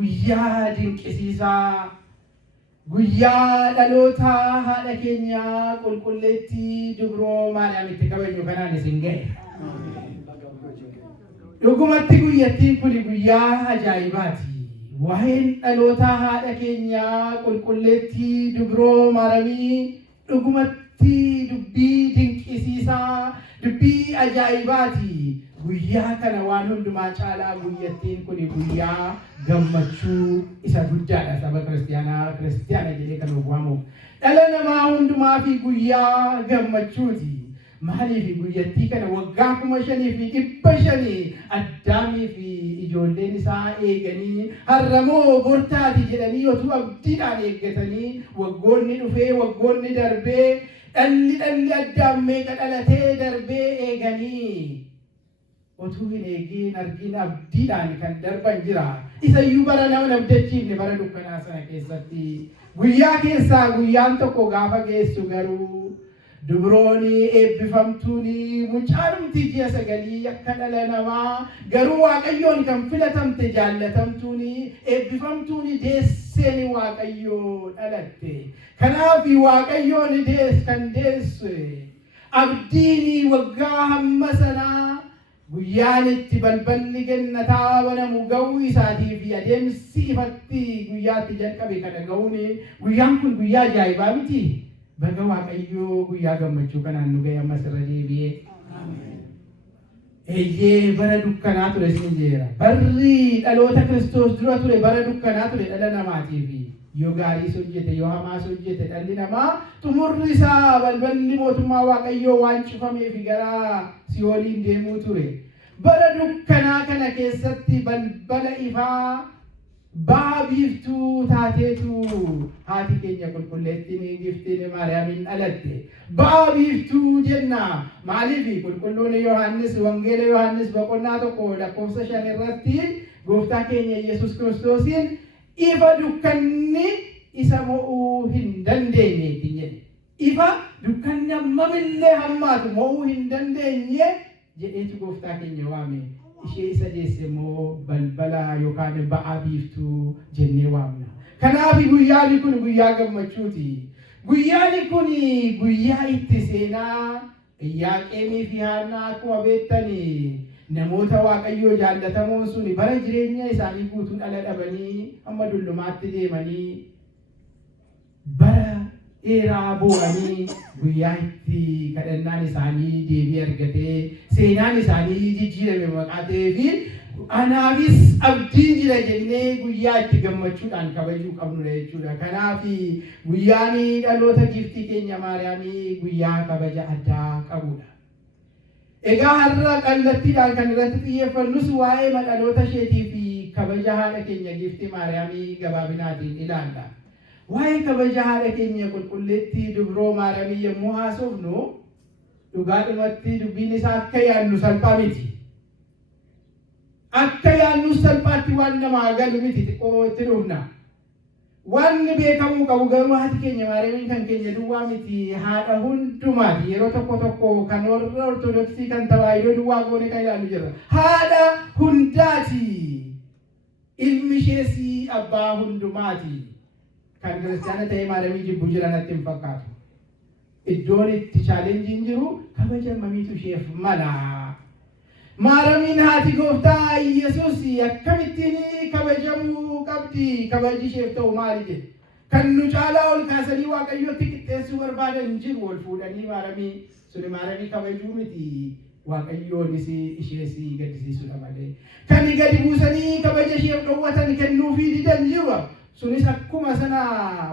guyyaa dinqisiisaa guyyaa dhaloota haadha keenya qulqulleettii dubroo Maariyaamitti kabajnu kanaan isin ga'e. Dhugumatti guyyattiin kun guyyaa ajaa'ibaati. Waa'een dhaloota haadha keenya qulqulleettii dubroo Maariyaamii dhugumatti dubbii dinqisiisaa dubbii ajaa'ibaati. Guyyaa kana waan hundumaa caalaa guyyattiin kun guyyaa gammachuu isa guddaadha. Saba kiristiyaana jedhee kan waamamu. Dhala namaa hundumaa fi guyyaa gammachuuti. Maaliif guyyattii kana waggaa 5,500 Addaamii fi ijoolleen isaa eeganii harramoo bortaati jedhanii otuu abdiidhaan eeggatanii waggoonni dhufee waggoonni darbee dhalli Addaam meeqa dhalatee darbee eeganii otuu hin eegin argin abdiidhaan kan darban jira. Isayyuu bara nama abdachiifne bara dukkanaa sana keessatti guyyaa keessaa guyyaan tokko gaafa geessu garuu dubrooni eebbifamtuuni mucaadhumti ji'a 9 akka dhala namaa garuu Waaqayyoon kan filatamte jaallatamtuuni eebbifamtuuni deesseeni Waaqayyoo dhalatte. Kanaaf Waaqayyoon kan deesse abdiini waggaa hamma sanaa guyyaan itti balballi gannataa banamu ga'uu isaatii fi adeemsi ifatti guyyaatti jalqabe kana ga'uun guyyaan kun guyyaa ajaa'ibaa miti. Baga Waaqayyoo guyyaa gammachuu kanaan nu ga'e ammas irra deebi'ee. Eeyyee bara dukkanaa ture isin jeera. Barri dhaloota Kiristoos dura ture bara dukkanaa ture dhala namaatiif. Yoo gaarii hojjete yoo hamaas hojjete dhalli namaa xumurri isaa balballi mootummaa Waaqayyoo waan cufameef gara Siyooliin deemuu ture. Bara dukkanaa kana keessatti balbala ifaa ba'a biiftuu taateetu haati keenya qulqulleettiin giftiin Maariyaamiin dhalatte. Ba'a biiftuu jenna maaliif qulqulluun Yohaannis wangeela Yohaannis boqonnaa 1:5 irratti gooftaa keenya Yesuus Kiristoosiin ifa dukkanni isa mo'uu hin dandeenyeetti jedhe. Ifa dukkanni hammamillee hammaatu mo'uu hin dandeenye jedheetu gooftaa keenya waame. Ishee isa deesse immoo balbala yookaan ba'a biiftuu jennee waamna. Kanaaf guyyaan kun guyyaa gammachuuti. Guyyaan kun guyyaa itti seenaa Iyyaaqeemii fi Haannaa akkuma beektanii namoota Waaqayyoo jaallatamoon sun bara jireenya isaanii guutuu dhala dhabanii amma dullumaatti deemanii bara dheeraa boo'anii guyyaa itti kadhannaan isaanii deebii argatee seenaan isaanii jijjiirame maqaa ta'ee fi anaafis abdiin jira jennee guyyaa itti gammachuudhaan kabajuu qabnudha jechuudha. Kanaaf guyyaan dhaloota giftii keenya Maariyaamii guyyaa kabaja addaa qabudha. Egaa har'a kallattiidhaan kan irratti xiyyeeffannus waa'ee dhaloota isheetii fi kabaja haadha keenya giftii Maariyaamii gabaabinaatiin ilaalla. Waa'ee kabaja haadha keenya qulqulleettii dubroo Maariyaamii yommuu haasofnu dhugaadhumatti dubbiin isaa akka yaadnu salphaa miti. Akka yaadnu salphaatti waan namaa galu miti xiqqoo itti dhufna. Wanni beekamuu qabu garuu haati keenya Maariyaamiin kan keenya duwwaa miti haadha hundumaati. Yeroo tokko kan warra Ortodoksii kan tawaahidoo duwwaa goone kan ilaalu jirra. Haadha hundaati. Ilmi ishees abbaa hundumaati. Kan kiristaana ta'ee Maariyaamii jibbuu jiran natti hin fakkaatu. Iddoon itti chaalenjiin jiru kabaja mamiitu isheef mala. Maariyaamiin haati gooftaa Yesuus akkamittiin kabajamuu qabdi? Kabaji isheef ta'u maali jedhe? Kan nu caalaa ol kaasanii Waaqayyootti qixxeessuu barbaadan jiru ol fuudhanii Maariyaamii suni Maariyaamii kabajuu miti. Waaqayyoonis ishees gaddisiisuudha malee. Kan gadi buusanii kabaja isheef dhowwatan kennuufii didan jiru. Sunis akkuma sana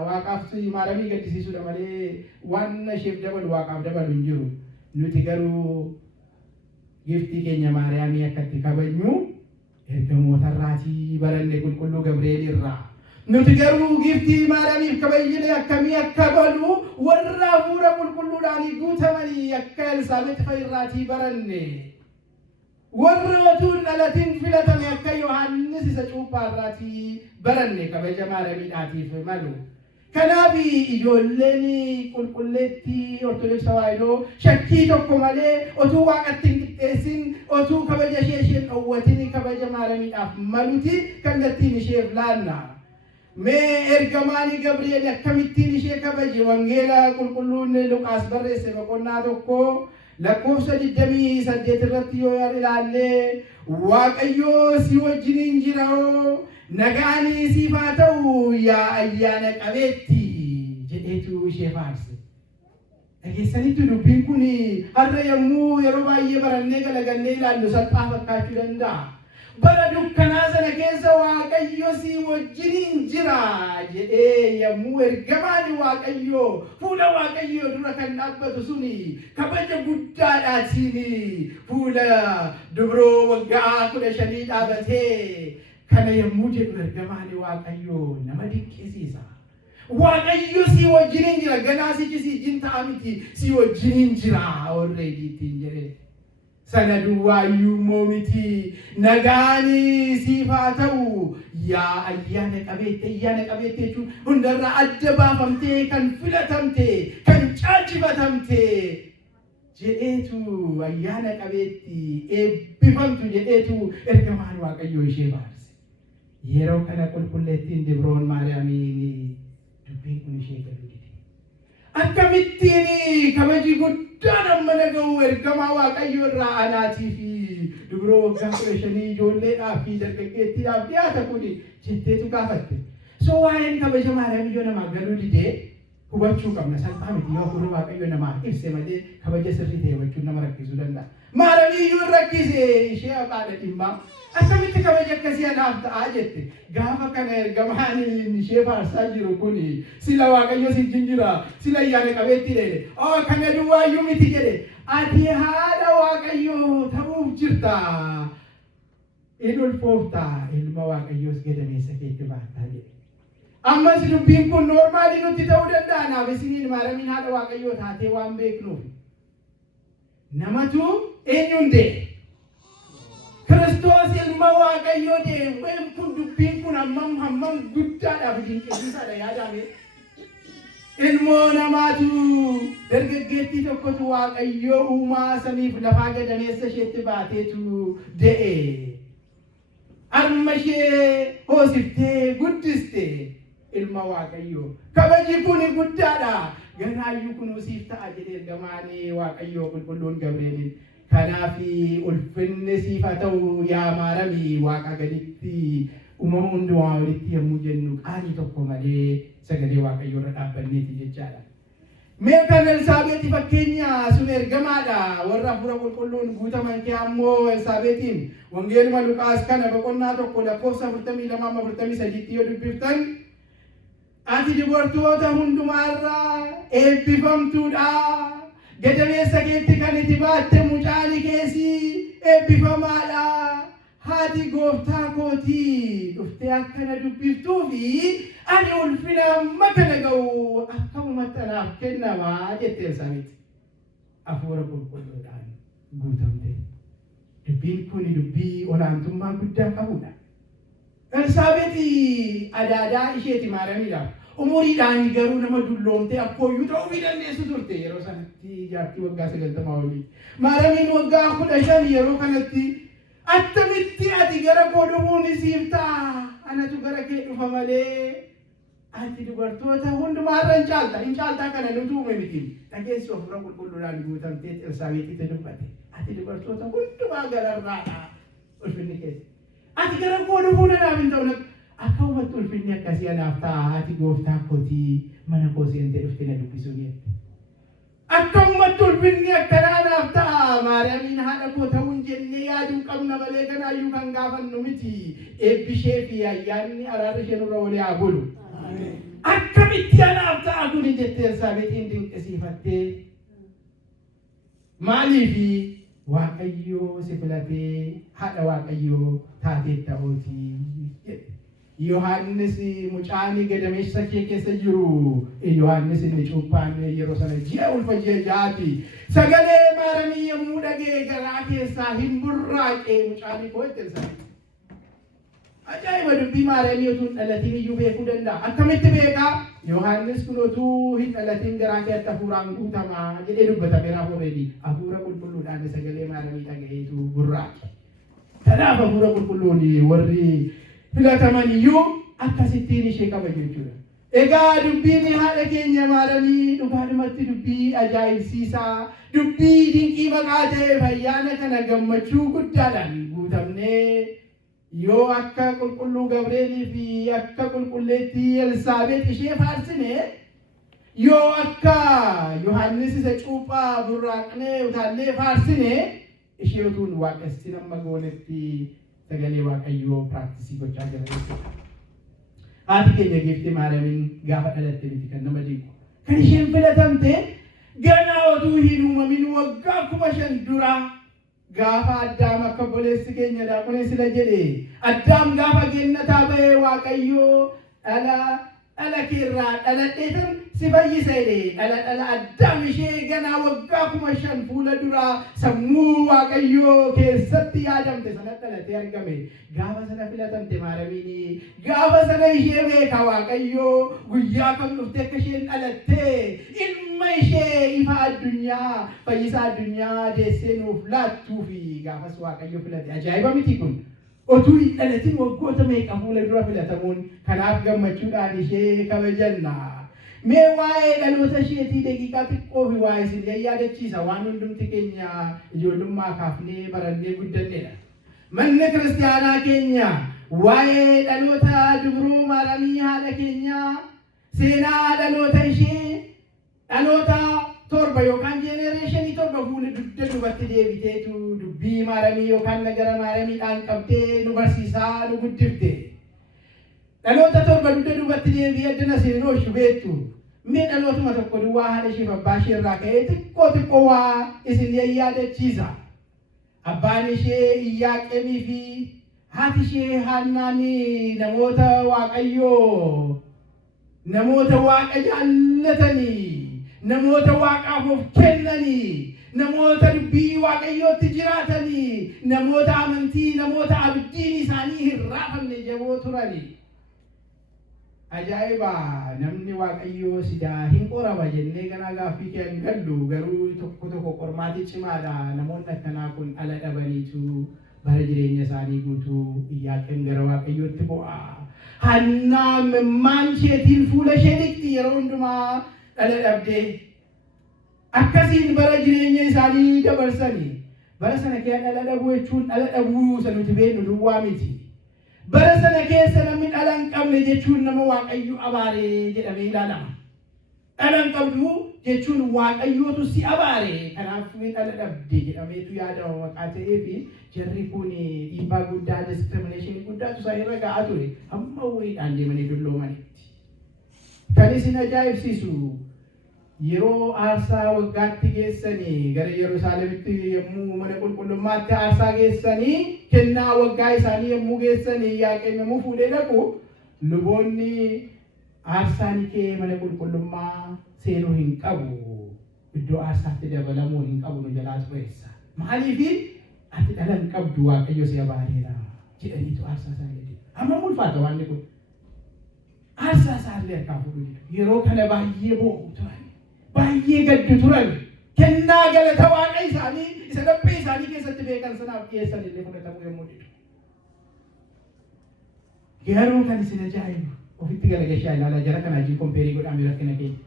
Waaqaaf Maariyaamii gaddisiisuudha malee waan isheef dabalu Waaqaaf dabalu hin jiru. Nuti garuu giftii keenya Maariyaamii akkatti kabajnu ergamoota irraatii baranne qulqulluu Gabri'eel irraa. Nuti garuu giftii Maariyaamiif kabajne akkamii akka balu warra hafuura qulqulluudhaan guutamanii akka Elsaabeet fa'a irraatii baranne. Warra otuun dhalatiin filatame akka Yohaannis isa cuuphaa irraatii baranne kabaja Maariyaamiidhaatiif malu. Kanaafi ijoolleen qulqulleettii Ortodoksii Tawaahidoo shakkii tokko malee otuu waaqatti hin qixxeessin otuu kabaja isheen dhowwatin kabaja Maaramiidhaaf maluti kallattiin isheef laanna. Mee ergamaani Gabriel akkamittiin ishee kabaje wangeela qulqulluun Luqaas barreesse boqonnaa tokko lakkoofsa 28 irratti yoo ilaalle Waaqayyo si wajjin jira nagaanii siif haa ta'u yaa ayyaana qabeetti jedheetu ishee faarse. Dhageessanitti dubbiin kun har'a yommuu yeroo baay'ee barannee galagannee ilaallu salphaa fakkaachuu danda'a. Bara dukkanaa sana keessa Waaqayyo si wajjin jira jedhee yommuu ergamaan Waaqayyo fuula Waaqayyo dura kan dhaabbatu suni kabaja guddaadhaatiin fuula dubroo waggaa 15 dhaabatee kana yommuu jedhu ergamaan Waaqayyo nama dinqisiisa. Waaqayyo si wajjin jira ganaa sichi si wajjin ta'a miti si wajjin jira already ittiin jedhee. Sana duwwaayyuu moomiti nagaanii siif haa ta'u yaa ayyaana qabeetti jechuun hundarraa adda baafamtee kan filatamte kan caalchifatamte jedheetu ayyaana qabeetti eebbifamtu jedheetu ergamaan Waaqayyoo ishee faarse. Yeroo kana qulqulleettiin Dibroon Maariyaamiin dubbiin kun ishee galuu dide. Akkamittiin kabaji guddaan amma naga'u ergamaa Waaqayyoo irraa anaatii fi dubroo waggaa 15 ijoolleedhaaf fi dargaggeettiidhaaf dhiyaata kun jetteetu gaafatte. So waa'een kabaja Maariyaamiyyoo namaa galuu didee hubachuu qabna. Salphaa miti yoo fuula Waaqayyoo namaa ibse malee kabaja sirrii ta'e hubachuun nama rakkisuu danda'a. Maariyaamiyyuu rakkise ishee abaadha dhimmaa. Akkamitti kabaja akkasii anaaf ta'aa jette. Gaafa kana ergamaan ishee faarsaa jiru kun sila Waaqayyo si wajjin jira sila ayyaana qabeetti jedhe. Kana duwwaayyuu miti jedhe. Ati haadha Waaqayyoo ta'uuf jirta. In ulfoofta ilma Waaqayyoos gadameessa keetti baattaa jedhe. Ammas dubbiin kun noormaalii nutti ta'uu danda'a. Naaf isiniin Maaramiin haadha Waaqayyoo taatee waan beeknuuf. Namatu eenyuun deeme? Kiristoos ilma Waaqayyoo deeme. Kun dubbiin kun hammam guddaadhaaf dinqisiisaadha yaadame. Ilmoo namaatu dargaggeettii tokkotu Waaqayyoo uumaa samiif lafaa gadameessa isheetti baateetu de'e. Arma ishee hoosiftee guddiste ilma Waaqayyoo. Kabaji kun guddaadha. Ganaayyuu kun siif ta'a jedhee ergamaan Waaqayyoo qulqulluun Gabrieliin. Kanaafi ulfinni siif haa ta'u yaa Maarami Waaqa gaditti uumama hundumaa walitti yommuu jennu qaanii tokko malee sagalee Waaqayyoo irra dhaabbanneeti jechaadha. Mee kan Elsaabeexi fakkeenya sun ergamaadha. Warra hafuura qulqulluun guutaman kee ammoo Elsaabeexiin wangeeluma Luqaas kana boqonnaa tokko lakkoofsa 42-43 yoo dubbiftan ati dubartoota hundumaarraa eebbifamtuudha. Gadameessa keetti kan itti baatte mucaali keessi eebbifamaadha. Haati gooftaa kootii dhuftee akkana dubbiftuu fi ani ulfina amma kana ga'u akkamumatti anaaf kennamaa jette Elsaabeexi. Hafuura qulqulluudhaan guutamte. Dubbiin kun dubbii olaantummaa guddaa qabudha. Elsaabeexi adaadaa isheeti Maaramiidhaaf. Umuriidhaan garuu nama dulloomtee akkooyyuu ta'uu dandeessu turte yeroo sanatti jaartii waggaa 90 olii. Maaramiin waggaa 15 yeroo kanatti attamitti ati gara koo dhufuun siif ta'a. Anatu gara kee dhufa malee ati dubartoota hundumaarra hin caaltaa kana nuti uume miti. Dhageessi hafuura qulqulluudhaan guutamtee Elsaabeexitti dubbate. Ati dubartoota hundumaa gararraadha ulfinni keessa. Ati gara koo dhufuun anaaf hin ta'u. Akkawumatti ulfinni akkasii anaaf ta'a haati gooftaa kootii mana koo seentee dhuftee na dubbisuu jette. Akkawumatti ulfinni akkanaa anaaf ta'a Maariyaamiin haadha koo ta'uun jennee yaaduu qabna malee kanaayyuu kan gaafannu miti. Eebbishee fi ayyaanni araarri ishee nurra olee haa bulu. Akkamitti anaaf ta'a kun jettee Elsaabeexiin dinqisiifattee maaliifi Waaqayyoo si filatee haadha Waaqayyoo taatee ta'uutii jedhe. Yohaannis mucaanii gadameessa kee keessa jiru. Yohaannis inni cuuphaan yeroo sana ji'a ulfa ji'a jaati. Sagalee Maaramii yommuu dhagee garaa keessaa hin burraaqee mucaanii koo itti Elsaabeexi. Ajaa'iba dubbii Maariyaamii utuu hin dhalatiin iyyuu beekuu danda'a. Akkamitti beekaa? Yohaannis kun utuu hin dhalatiin garaa keetti hafuuraan guutamaa jedhee dubbatameera horreedii. Hafuura qulqulluudhaan sagalee Maariyaamii dhaga'eetu burraaqe. Kanaaf hafuura qulqulluun warri filataman iyyuu akkasittiin ishee qaba jechuudha. Egaa dubbiin haadha keenya Maariyaamii dhugaadhumatti dubbii ajaa'ibsiisaa, dubbii dinqii maqaa ta'e ayyaana kana gammachuu guddaadhaan guutamnee yoo akka qulqulluu Gabreelii fi akka qulqulleettii Elsaabeet ishee faarsine, yoo akka Yohaannis isa cuuphaa burraaqnee utaallee faarsine, ishee utuun waaqessi nama goonetti sagalee Waaqayyoo piraaktisii gochaa jira jechuudha. Haati keenya Giiftii Maariyaamiin gaafa dhalatte miti kan nama dinqu. Kan isheen filatamte ganaa utuu hin uumamin waggaa 5,000 dura gaafa Addaam akka obboleessi keenya daaqonee sila jedhe, Addaam gaafa gennataa ba'ee Waaqayyoo dhala keerraa dhaladheetan si fayyisa jedhe. Dhala Addaam ishee ganaa waggaa 5,000 fuula duraa sammuu Waaqayyoo keessatti yaadamte sana dhalatee argame. Gaafa sana filatamte Maariyaamiin, gaafa sana ishee beeka Waaqayyoo guyyaa kam dhuftee akka isheen dhalatte ilma ishee ifa addunyaa fayyisaa addunyaa deessee nuuf laattuufi gaafas Waaqayyoo filate. Ajaa'iba miti kun? Otuu hin dhalatin waggoota meeqa fuula dura filatamuun. Kanaaf gammachuudhaan ishee kabajanna. Mee waa'ee dhaloota isheetii daqiiqaa xiqqoo fi waa'ee isin yaadachiisa. Waan hundumti keenya ijoollummaa kaafnee barannee guddannedha. Manni kiristaanaa keenya waa'ee dhaloota dubroo Maariyaamii haadha keenyaa, seenaa dhaloota ishee, dhaloota 7 yookaan jenereeshinii 7 fuula dugda dubatti deebiteetu dubbii Maariyaamii yookaan nagara Maariyaamiidhaan qabdee nu barsiisaa nu guddifte. Dhaloota 7 dugda dubatti deebi'ee addana seenoo beektu. Mee dhalootuma tokko duwwaa haadha ishee fi abbaa ishee irraa ka'ee xiqqoo waa isin yaadachiisa. Abbaan ishee Iyyaaqeemii fi haati ishee Haannaan namoota Waaqayyoo, namoota Waaqa jaallatanii, namoota Waaqaaf of kennanii, namoota dubbii Waaqayyootti jiraatanii, namoota amantii, namoota abdiin isaanii hin raafamne jaboo turani. Ajaa'iba! Namni Waaqayyoo sidaa hin qorama jennee ganaa gaaffii kee hin gallu, garuu tokko qormaati cimaadha. Namoonni akkanaa kun dhala dhabaniitu bara jireenya isaanii guutuu Iyyaaqeem gara Waaqayyootti bu'a. Haannaan imimmaan isheetiin fuula ishee dhiqxi yeroo hundumaa dhala dhabdee. Akkasiin bara jireenya isaanii dabarsanii. Bara sana kee dhala dhabuu jechuun dhala dhabuu isa nuti beeknu duwwaa miti. Bara sana keessa namni dhala hin qabne jechuun nama Waaqayyo abaaree jedhamee ilaalama. Dhala hin qabdu jechuun Waaqayyootu si abaare. Kanaaf dhala dhabde jedhameetu yaadama maqaa ta'ee fi jarri kun dhiibbaa guddaa, discrimination guddaatu isaan irra ga'aa ture. Hamma wayidhaan deemanii dulloomanitti. Kan isin ajaa'ibsiisu yeroo aarsaa waggaatti geessanii gara Yerusaalemitti yommuu mana qulqullummaatti aarsaa geessanii kennaa waggaa isaanii yommuu geessanii Iyyaaqeem yommuu fuudhee dhaqu, luboonni aarsaan kee mana qulqullummaa seenuu hin qabu, iddoo aarsaatti dabalamuu hin qabu nu jalaa xureessa. Maaliifi ati dhala hin qabdu Waaqayyo si abaareera jedhaniitu aarsaa isaanii. Amma ulfaata waan kun. Aarsaa isaallee akka fuudhu yeroo kana baay'ee boo'u turan. Baay'ee gaddu turan. Kennaa galata Waaqa isaanii isa laphee isaanii keessatti beekan sanaaf dhiyeessan illee fudhatamuu yommuu dhibu. Garuu kan isin ajaa'ibu ofitti galagashaa ilaalaa jara kanaa jiru kompeerii godhamee rakkina keenya.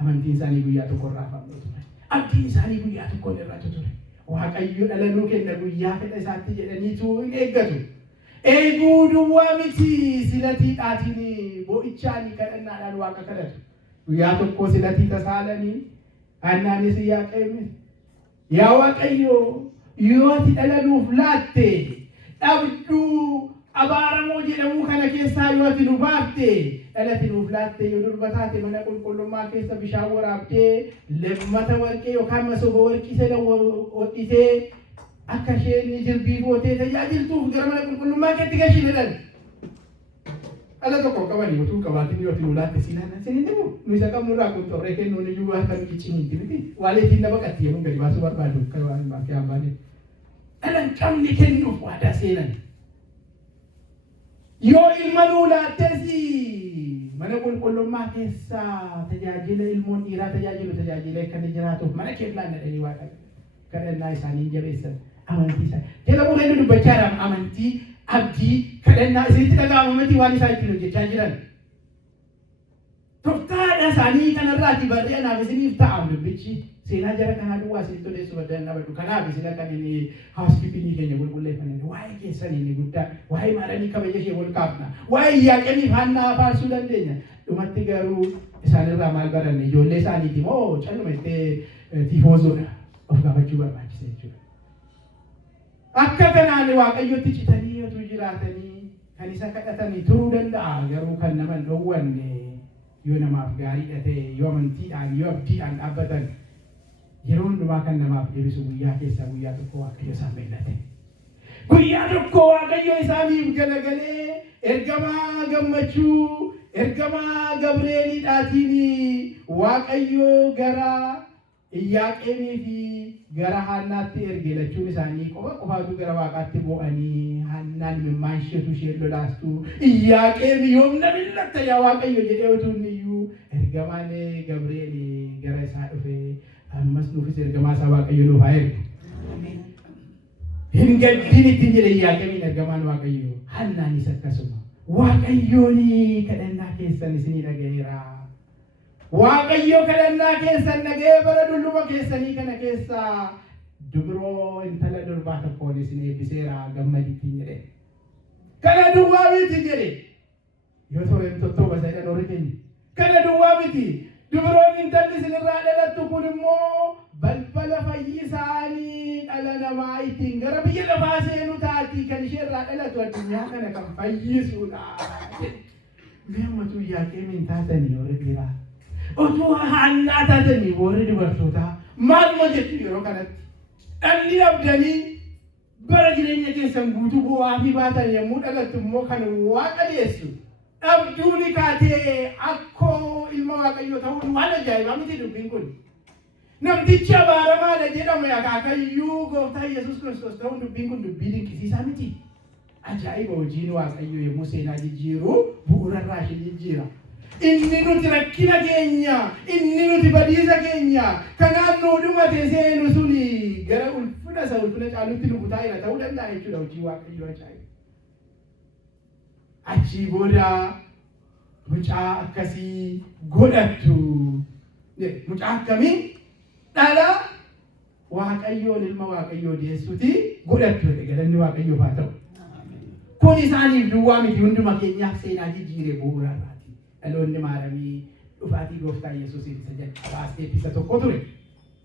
Amantiin isaanii guyyaa tokko irraa fafnoo ture. Abdiin isaanii guyyaa tokko irraa ture. Waaqayyo dhala nuu kenna guyyaa fedha isaatti jedhaniitu hin eeggatu. Eeguu duwwaa miti silatiidhaatiin boo'ichaanii kadhannaadhaan Waaqa kadhatu. Guyyaa tokko silatii tasaalanii Haannaanis Iyyaaqeemis yaa Waaqayyo yoo ati dhala nuuf laatte dhabduu abaaramoo jedhamu kana keessaa yoo ati nu baafte dhalati nuuf laatte yoo durba taate mana qulqullummaa keessa bishaan waraabdee lemmata warqee yookaan masooba warqii sana hodhitee akka isheen jirbii footee tajaajiltuuf gara mana qulqullummaa keetti gashine. Ala tokko qabanii utuu qabaatiin yoo ati laatte siinaan sinin immoo nu isa qabnurraa kun xorree kennuun iyyuu waan kan cicciminti miti. Waaleetiin nama qattee yommuu gadi baasuu barbaadu kan waan baafee hambaane. Dhala hin qabne kennuuf waadaa seenan. yoo ilma nuu laattesi mana qulqullummaa keessa tajaajila ilmoon dhiiraa tajaajila akka jiraatuuf mana keellaa nadhanii Waaqayyo kadhannaa isaanii jabeessan amantii isaa jala bu'ee dubbachaa amantii abdii kadhannaa isinitti dhaga'amamati waan isaa ittiin hojjechaa jiran toftaadha isaanii kanarraati barree anaaf isiniif ta'am dubbichi seenaa jara kanaa duwwaa isinitti odeessu baddaan dhabadhu kanaaf isina kan inni housekeepingii keenya qulqulleeffannee waa'ee keessanii inni guddaa waa'ee maadhanii kabaja ishee wal kaafna waa'ee Iyyaaqeemiif Haannaa faarsuu dandeenya dhumatti garuu isaanirraa maal baranne ijoollee isaaniiti moo calluma ittee tiifoozoodha of gaafachuu barbaachisa jechuudha. Akka kanaan Waaqayyotti citanii yoo jiraatanii kan isa kadhatanii turuu danda'a garuu kan nama hin dhowwanne yoo namaaf gaariidha ta'e yoo amantiidhaan yoo abdiidhaan dhaabbatan yeroo hundumaa kan namaaf deebisu guyyaa keessaa guyyaa tokko Waaqayyo isaan beellate. Guyyaa tokko Waaqayyo isaaniif galagalee ergamaa gammachuu ergamaa Gabreeliidhaatiin Waaqayyo gara Iyyaaqeemii fi gara Haannaatti erge lachuun isaanii qofaatu gara Waaqaatti bu'anii Haannaan mimmaan isheetu isheen lolaastu Iyyaaqeemii yoomna millatta yaa Waaqayyo jedhee utuu iyyuu ergamaan Gabreel gara isaa dhufe ammas nuufis ergamaa isaa Waaqayyo nuuf haa ergu. Hin gaddin ittiin jedhe Iyyaaqeemiin ergamaan Waaqayyo Haannaanis akkasuma Waaqayyoon kadhannaa keessan isinii dhaga'eera. Waaqayyo kadhannaa keessan dhaga'ee bara dulluma keessanii kana keessa dubroo intala durbaa tokkoon isin eebbiseera gammaditti jedhe. Kana duwwaa miti jedhe. Yoo toreen tottooba saydhan horii keenya. Kana duwwaa miti. Dubroon intalli isinirraa dhalattu kun immoo balbala fayyisaanii dhala namaa ittiin gara biyya lafaa seenu taati kan isheerraa dhalatu addunyaa kana kan fayyisuudha. Meemmatu Iyyaaqeemiin taatanii warri dhiiraa. Otuu Haannaa taatanii warri dubartootaa maaluma jettu yeroo kanatti dhalli abdanii bara jireenya keessan guutuu bu'aa fi baatan yommuu dhalattu immoo kan Waaqa deessu abduuni kaatee akkoo ilma Waaqayyoo ta'uun waan ajaa'ibaa miti dubbiin kun. Namtichi abaaramaadha jedhamu akaakayyuu Gooftaa Yesuus Kiristoos ta'uun dubbiin kun dubbii dinqisiisaa miti. Ajaa'iba hojiin Waaqayyoo yommuu seenaa jijjiiru bu'uurarraa ishee jijjiira. Inni nuti rakkina keenya, inni nuti badiisa keenya, kanaan nuu dhumate seenu suni gara ulfina isa ulfina caalutti nu butaa'eera ta'uu danda'a jechuudha hojii Waaqayyoo ajaa'iba. Achii booda mucaa akkasii godhattu. Mucaa akkamii dhala Waaqayyoon ilma Waaqayyoo deessuuti godhattu galanni Waaqayyoof haa ta'u. Kun isaaniif duwwaa miti hunduma keenyaaf seenaa jijjiiree bu'uurarraati. Dhaloonni maaramii dhufaatii Gooftaa Yesuusiif isa jalqabaa isa tokko ture.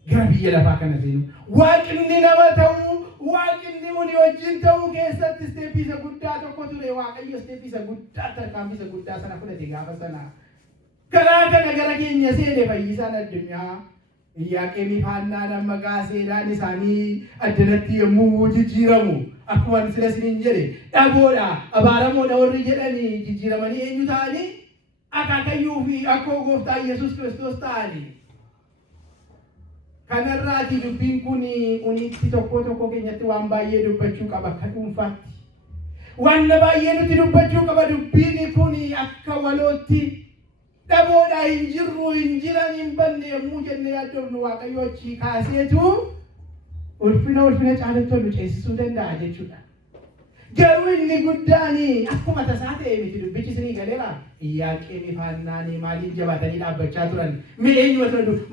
Gara biyya lafaa kana seenu. Waaqni nama ta'uu, Waaqni walii wajjin ta'uu keessatti isteeppii isa guddaa tokko ture. Waaqayyo isteeppii isa guddaa tarkaanfii isa guddaa sana fudhate gaafa sana. Karaa kana gara keenya seene fayyisaan addunyaa. Iyyaaqeemiif Haannaan amma seenaan isaanii addanatti yommuu jijjiiramu. Akkuma sila isiniin jedhe dhaboodha, abaaramoodha warri jedhanii jijjiiramanii eenyu ta'anii? Akaakayyuu fi akkoo Gooftaa Yesuus Kiristoos ta'anii. Kanarraati dubbiin kun uniitti tokko keenyatti waan baay'ee dubbachuu qaba akka dhuunfaatti. Waan baay'ee nuti dubbachuu qaba dubbiin kun akka walootti dhaboodhaa hin jirru hin jiran hin banne yommuu jennee yaaddoofnu Waaqayyo achii kaaseetu ulfina caalatti nu ceesisuu danda'a jechuudha. Garuu inni guddaan akkuma tasaa ta'e miti dubbichi isinii galeera. Iyyaaqeemiif Haannaan maaliin jabaatanii dhaabbachaa turan?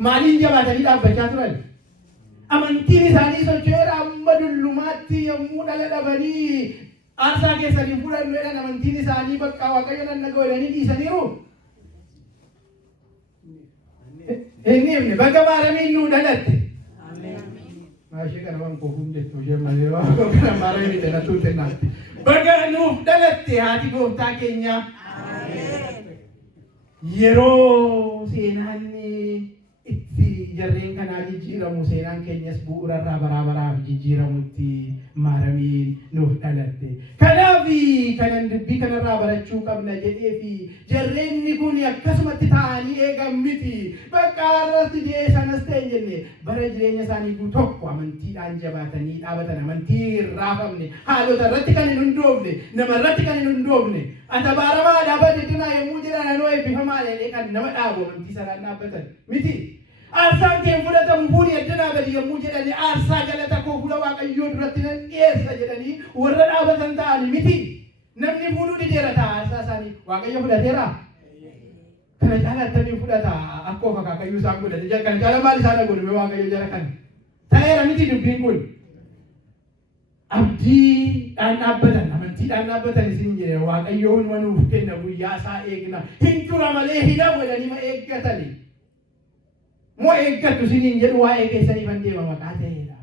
Maaliin jabaatanii dhaabbachaa turan? Amantiin isaanii socho'eera amma dullumaatti yommuu dhala dhabanii aarsaa keessanii fudhannu jedhan amantiin isaanii bakka Waaqayyo nan naga godhanii dhiisaniiru. Inni himne bakka maaramiin nuu dhalatte. Maashii kana waan kofuun jettu jemmalee waan kana maaramiin dhalatuun tennaatti. Bakka nuuf dhalatte haati Gooftaa keenya. Yeroo seenaan itti jarreen kanaa jijjiiramu seenaan keenyas bu'uurarraa baraabaraaf jijjiiramutti maaramiin nuuf dhalatte. Kanaaf kanan dubbii kanarraa barachuu qabna jedhee fi jarreenni kun akkasumatti ta'anii eegan miti. Bakka irratti de'ee sanas ta'e hin jenne bara jireenya isaanii tokko amantiidhaan jabaatanii dhaabatan amantii irraafamne haalota irratti kan hin hundoofne nama irratti kan hin hundoofne atabaaramaa dhaabate dinaa yommuu jedhan anoo eebbifamaa jedhee kan nama dhaabu amantii sanaan dhaabbatan miti. Arsaan kee fudhatamu fuudhii addunyaa badi yommuu jedhanii arsaa galata koo fuula Waaqayyoo duratti nan dhiyeessa jedhanii warra dhaabatan ta'anii miti. Namni fuudhuu dideera ta'a arsaa isaanii Waaqayyo fudhateera. Kana caalaa attamii fudhata akkoo Akaakayyuu isaan godhate kana caalaa maal isaan godhume Waaqayyo jara kana. Ta'eera miti dubbiin kun. Abdiidhaan dhaabbatan amantiidhaan dhaabbatan isin jedhe Waaqayyoon wanuuf kenna guyyaa isaa eegna. Hin tura malee hidhamu jedhanii ma eeggatanii. Moo eeggattu siniin jedhu waa'ee keessanii fan deema maqaa ta'eedha.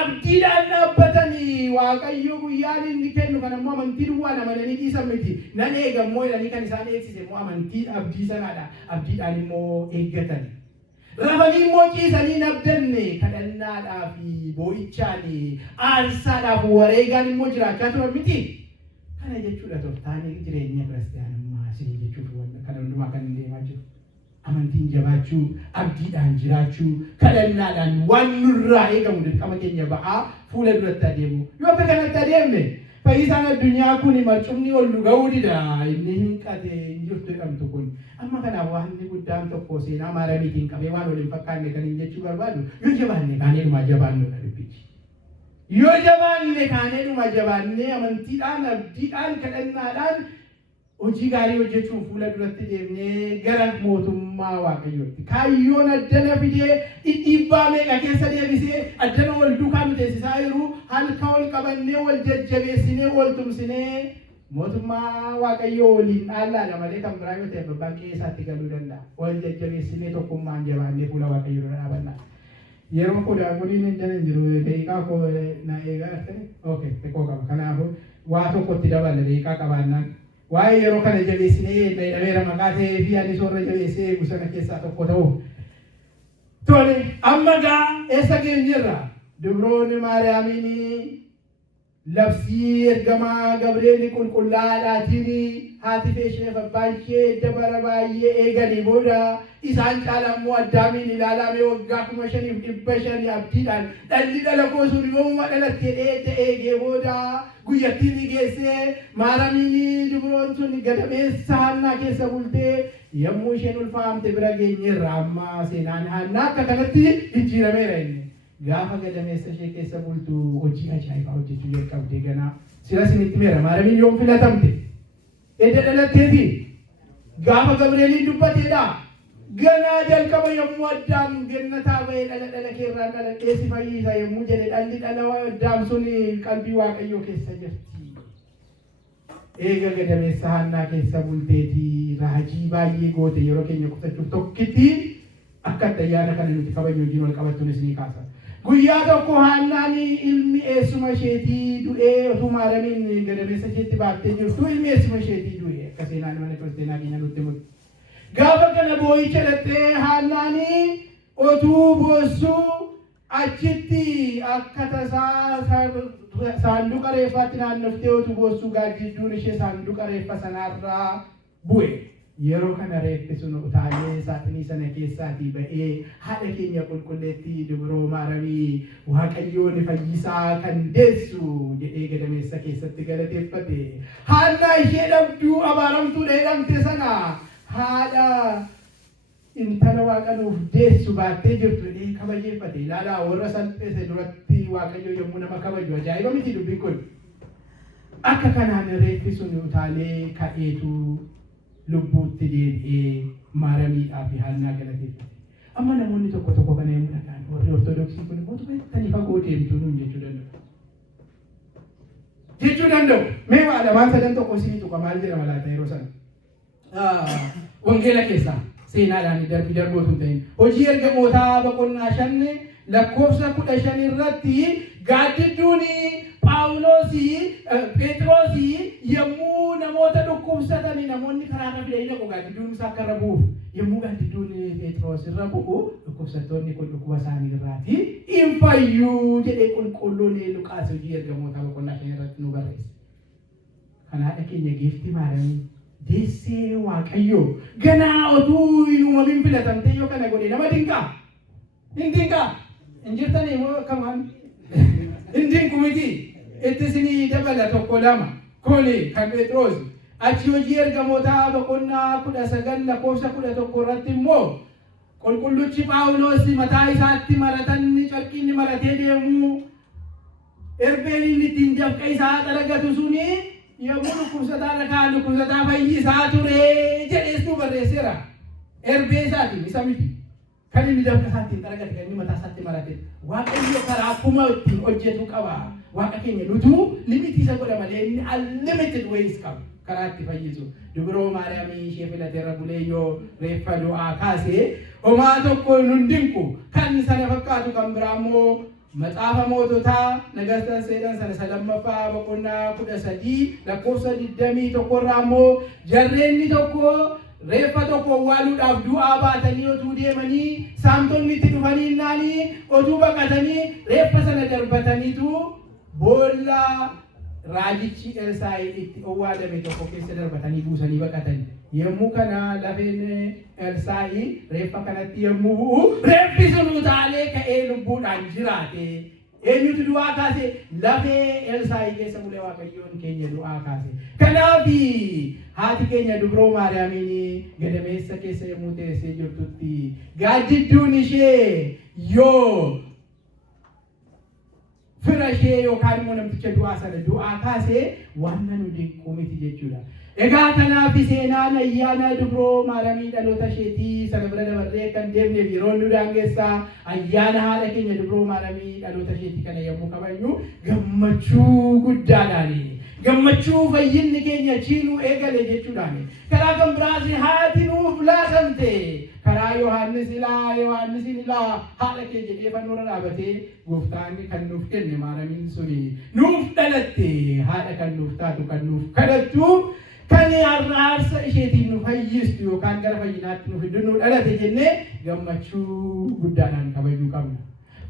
Abdiidhaan dhaabbatanii Waaqayyo guyyaan inni kennu kan ammoo amantii duwwaan amananii dhiisan miti. Nan eegammoo jedhanii kan isaan eegsise immoo amantii abdii sanaadha. Abdiidhaan immoo eeggatanii. Rafanii immoo ciisanii nabdanne kadhannaadhaa fi boo'ichaan aarsaadhaaf wareegaan immoo jiraachaa turan miti. Kana jechuudha toftaanii jireenya kiristaanummaa isin jechuuf kana hundumaa kan hin deemaa jiru. Amantiin jabaachuu, abdiidhaan jiraachuu, kadhannaadhaan waan nurraa eegamu dirqama keenya ba'aa fuula duratti adeemu. Yoo akka kanatti adeemne fayyisaan addunyaa kun marcumni ol nu ga'uu dida inni hin qate hin jirtu jedhamtu kun. Amma kanaaf waan inni guddaan tokko seenaa maaramiitiin qabee waan waliin fakkaanne kan hin jechuu barbaadu yoo jabaanne kaaneedhuma jabaannudha dubbichi. Yoo jabaanne kaaneedhuma jabaannee amantiidhaan, abdiidhaan, kadhannaadhaan hojii gaarii hojjechuun fuula duratti deemnee gara mootummaa Waaqayyootti. Kaayyoon addana fidee dhiibbaa meeqa keessa deebisee addana wal duukaa nu teessisaa jiru halka wal qabannee wal jajjabeessinee wal tumsinee mootummaa Waaqayyoo waliin dhaallaadha malee kan biraa yoo ta'e babbaan keessaatti galuu danda'a. Wal jajjabeessinee tokkummaan jabaannee fuula Waaqayyoo dura dhaabanna. Yeroo kudhaagoliin hin jiru daqiiqaa koo na eegaa ta'e okay xiqqoo qaba. Kanaafuu waa tokkotti dabala daqiiqaa qabaannaan. Waa'ee yeroo kana jabeessinee dhabeera maqaa ta'ee fi ani soorra jabeessee eegu sana keessaa tokko ta'u. Tole amma gaa eessa geenyerra dubroonni Maariyaamiin labsii ergamaa Gabrieel qulqullaadhaatiin haati feesheef abbaan ishee dabara baay'ee eeganii booda isaan caalammoo Addaamiin ilaalamee waggaa 5,500 abdiidhaan dhalli dhala koo sun yoomuma dhalattee eegee booda guyyattiin geessee Maariyaamiin dubroon sun gadameessa Haannaa keessa bultee yommuu isheen ulfaamte bira geenyerra amma seenaan Haannaa akka kanatti jijjiirameera inni. Gaafa gadameessa ishee keessa bultu hojii ajaa'ibaa hojjechuu jalqabdee ganaa sira isinitti meera Maariyaamiin yoom filatamte edda dhalatteeti gaafa Gabrieliin dubbateedha ganaa jalqaba yommuu Addaam gannataa ba'ee dhala keerraan dhaladhee si fayyisa yommuu jedhe dhalli dhala Addaam sun qalbii Waaqayyoo keessa jirti. Eega gadameessa Haannaa keessa bulteeti raajii baay'ee goote yeroo keenya qusachuuf tokkitti akka ayyaana kana nuti kabajnu wajjin wal qabattuun isinii kaasa. Guyyaa tokko Haannaan ilmi eessuma isheetii du'ee utuu Maariyaamiin gadameessa isheetti baattee jirtu ilmi eessuma isheetii du'e akka seenaan mana kiristaanaa keenya nutti himu. Gaafa kana boo'icha dhattee Haannaan utuu boossuu achitti akka tasaa saanduqa reeffaatti naannoftee utuu boossuu gaaddidduun ishee saanduqa reeffa sanaarraa bu'e. Yeroo kana reeffi sun utaalee saaxinii sana keessaatii ba'ee haadha keenya qulqulleettii dubroo Maariyaamii Waaqayyoon fayyisaa kan deessu jedhee gadameessa keessatti galateeffate. Haannaa ishee dhabduu abaaramtuu dheedhamte sana haadha intala Waaqa nuuf deessu baattee jirtu jedhee kabajeeffate. Ilaalaa warra salphise duratti Waaqayyo yommuu nama kabaju ajaa'iba miti dubbiin kun. Akka kanaan reeffi sun utaalee ka'eetu lubbuutti deebi'ee Maariyaamiidhaaf Haannaa galateeffate. Amma namoonni tokko kana yommuu dhaqan warri Ortodoksii kun mootummaa fagoo deemtuu nuun jechuu danda'u. Mee waadhamaan sadan tokko isinii tuqa maal jedhama laata yeroo sana? Wangeela keessaa seenaadhaan darbootu hin ta'in. Hojii ergamootaa boqonnaa 5 lakkoofsa 15 irratti gaaddidduun Phaawulos Phexros yommuu namoota dhukkuba dhukkubsatanii namoonni karaa irra fidanii dhaqu gaaddiduun isaa akka irra bu'uuf yommuu gaaddiduun Phexros irra bu'u dhukkubsattoonni kun dhukkuba isaanii irraati hin fayyuu jedhee qulqulluun Luqaas hojii ergamoota boqonnaa 5 irratti nu barreesse. Kanaadha keenya giiftii Maariyaamii deessee Waaqayyoo ganaa otuu hin uumamin filatamtee yoo kana godhe nama dinqaa hin jirtanii moo kamaan hin dinqu miti itti isinii dabala tokko lama kuni kan Phexros achi hojii ergamootaa boqonnaa 19 lakkoofsa 11 irratti immoo qulqulluchi Phaawulos mataa isaatti maratanni carqiinni maratee deemu erbeen inni ittiin dafqa isaa dalagatu suni yommuu dhukkubsataa dhagaan dhukkubsataa fayyisaa ture jedhees nu barreesseera. Erbee isaatiin isa miti kan inni dafqa isaatti dalagate kan inni mataa isaatti marate Waaqayyo karaa akkuma ittiin hojjetu qaba. Waaqa keenya nutuu limitii isa godha malee inni unlimited ways qaba karaa itti fayyisu. Dubroo Maariyaamii ishee filateera bulee yoo reeffa du'aa kaasee homaa tokko nun dinqu kan sana fakkaatu kan biraa immoo Maxaafa Moototaa Nagastaan Seedan sana lammaffaa boqonnaa 13 lakkoofsa 21 irraa immoo jarreenni tokko reeffa tokko awwaaluudhaaf du'aa baatanii otuu deemanii saamtonni itti dhufanii naanii otuu baqatanii reeffa sana darbataniitu boolla raajichi Elsaa'i itti awwaalame tokko keessa darbatanii buusanii baqatan. Yommuu kana lafeen Elsaa'i reeffa kanatti yommuu bu'u reeffi sun utaalee ka'ee lubbuudhaan jiraate. Eenyutu du'aa kaase? Lafee Elsaa'i keessa bulee Waaqayyoon keenya du'aa kaase. Kanaaf haati keenya Dubroo Maariyaamiin gadameessa keessa yommuu teessee jirtutti gaaddidduun ishee yoo fira ishee yookaan immoo namticha du'aa sana du'aa kaasee waan nu dinquu miti jechuudha. Egaa kanaaf seenaan ayyaana Dubroo Maariyaamii dhaloota isheetii sana bira dabarree kan deemneef yeroo nu daangessaa ayyaana haadha keenya Dubroo Maariyaamii dhaloota isheetii kana yommuu kabajnu gammachuu guddaadhaani. Gammachuu fayyinni keenya chiinuu eegale jechuudhaani. Karaa kan biraas haati nuuf laatamte. Karaa Yohaannis ilaa haadha keenya jedhee fannoorra dhaabatee gooftaan kan nuuf kenne Maariyaamiin suni nuuf dhalatte haadha kan nuuf taatu kan nuuf kadhattu kan arraarsa isheetiin nu fayyistu yookaan gara fayyinaatti nu fidu nu dhalate jennee gammachuu guddaadhaan kabajuu qabna.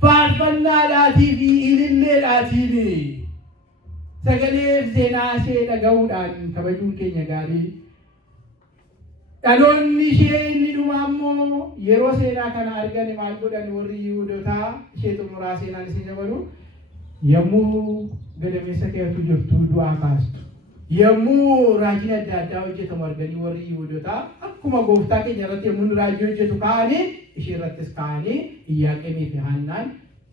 Faarfannaadhaatii fi ililleedhaatiin sagalee seenaa ishee dhaga'uudhaan kabajuun keenya gaarii. Dhaloonni ishee inni dhumaa immoo yeroo seenaa kana argan maal godhan warri Yihuudootaa ishee xumuraa seenaan isin dabalu yommuu gadameessa keetu jirtu du'aa kaastu. Yommuu raajiin adda addaa hojjetamu arganii warri Yihuudootaa akkuma gooftaa keenya irratti yommuu raajii hojjetu kaa'anii ishee irrattis kaa'anii Iyyaaqeemii fi Haannaan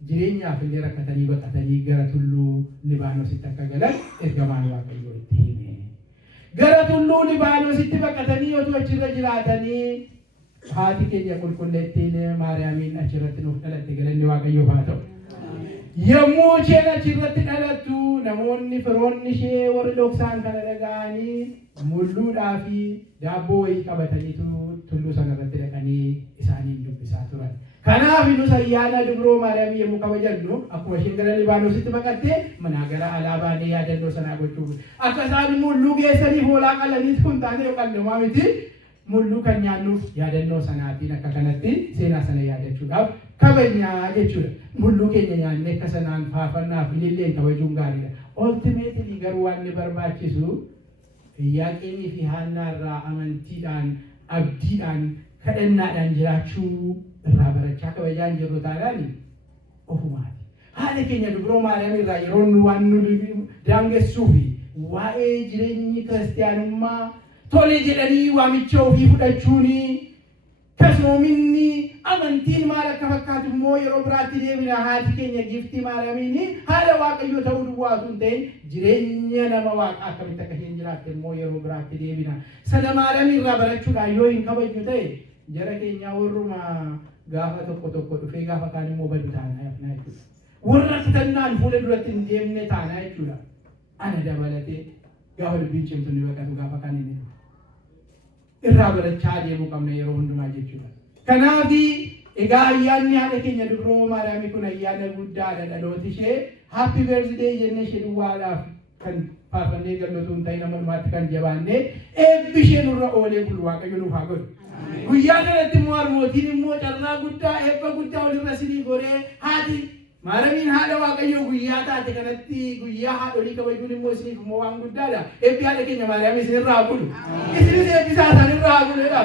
jireenyaaf illee rakkatanii baqatanii gara tulluu Libaanoositti akka galan ergamaan Waaqayyoo itti hime. Gara tulluu Libaanoositti baqatanii otoo achirra jiraatanii haati keenya qulqulleettiin Maariyaamiin achirratti nuuf dhalatte galanni Waaqayyoof haa ta'u. Yommuu isheen achirratti dhalattu namoonni firoonni ishee warri dhoksaan kana dhaga'anii mulluudhaa fi daabboo wayii qabataniitu tulluu sana irratti dhaqanii isaaniin dubbisaa turan. Kanaaf nus ayyaana Dubroo Maariyaamii yommuu kabajannu akkuma isheen gara Libaanoositti baqattee manaa gara alaa baanee yaadannoo sanaa gochuuf akka isaan mulluu geessaniif hoolaa qalanii kun taane yookaan namaa miti mulluu kan nyaannuuf yaadannoo sanaatiin akka kanatti seenaa sana yaadachuudhaaf kabajnaa jechuudha. Mulluu keenya nyaannee akka sanaan faarfannaaf ililleen kabajuun gaariidha. Ultimately garuu waan inni barbaachisu Iyyaaqeemii fi Haannaa irraa amantiidhaan abdiidhaan kadhannaadhaan jiraachuu irraa barachaa kabajaan jirru taanaan ofumaati. Haadha keenya Dubroo Maariyaamii irraa yeroo nu waan nu daangessuu fi waa'ee jireenyi kiristaanummaa tole jedhanii waamicha ofii fudhachuuni kasoominni amantiin maal akka fakkaatu immoo yeroo biraatti deebina. Haati keenya giiftii Maariyaamiin haadha Waaqayyoo ta'uu duwwaatu hin ta'in jireenya nama Waaqaa akkamitti akka isheen jiraatte immoo yeroo biraatti deebina. Sana Maariyaamii irraa barachuudhaan yoo hin kabajnu ta'e jara keenyaa warruma gaafa tokko dhufee gaafa kaan immoo badu taanaa jechuudha. Warra kutannaan fuula duratti hin deemne taanaa jechuudha. Ana dabalatee gaafa dubbiin cimtu ni baqatu gaafa kaan inni dhufu. Irraa barachaa deemuu qabna yeroo hundumaa jechuudha. Kanaaf egaa ayyaanni haadha keenya Dubroo Maariyaamii kun ayyaana guddaadha dhaloota ishee happy birthday jennee ishee duwwaadhaaf kan faarfannee galatoon ta'e nama dhumaatti kan jabaannee eebbishee nurra oolee bulu Waaqayyo nuuf haa godhu. Guyyaa kanatti immoo harmootiin immoo carraa guddaa eebba guddaa walirra sinii goree haati Maaramiin haadha Waaqayyo guyyaa taate kanatti guyyaa haadholii kabajuun immoo isiniif immoo waan guddaadha. Eebbi haadha keenya Maariyaam isinirraa bulu. Isinis eebbisaa isaanirraa bulu jedha.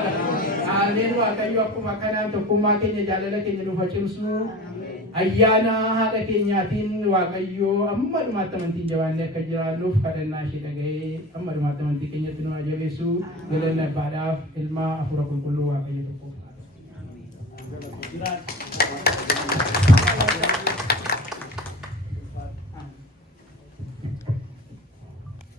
Ameen Waaqayyo akkuma kanaan tokkummaa keenya jaalala keenya nuuf cimsu. Ayyaana haadha keenyaatiin Waaqayyo amma dhumaatti amantiin jabaannee akka jiraannuuf kadhannaa ishee dhaga'ee amma dhumaatti amantii keenyatti nu jabeessu galanna abbaadhaaf ilma hafuura qulqulluu Waaqayyo tokko.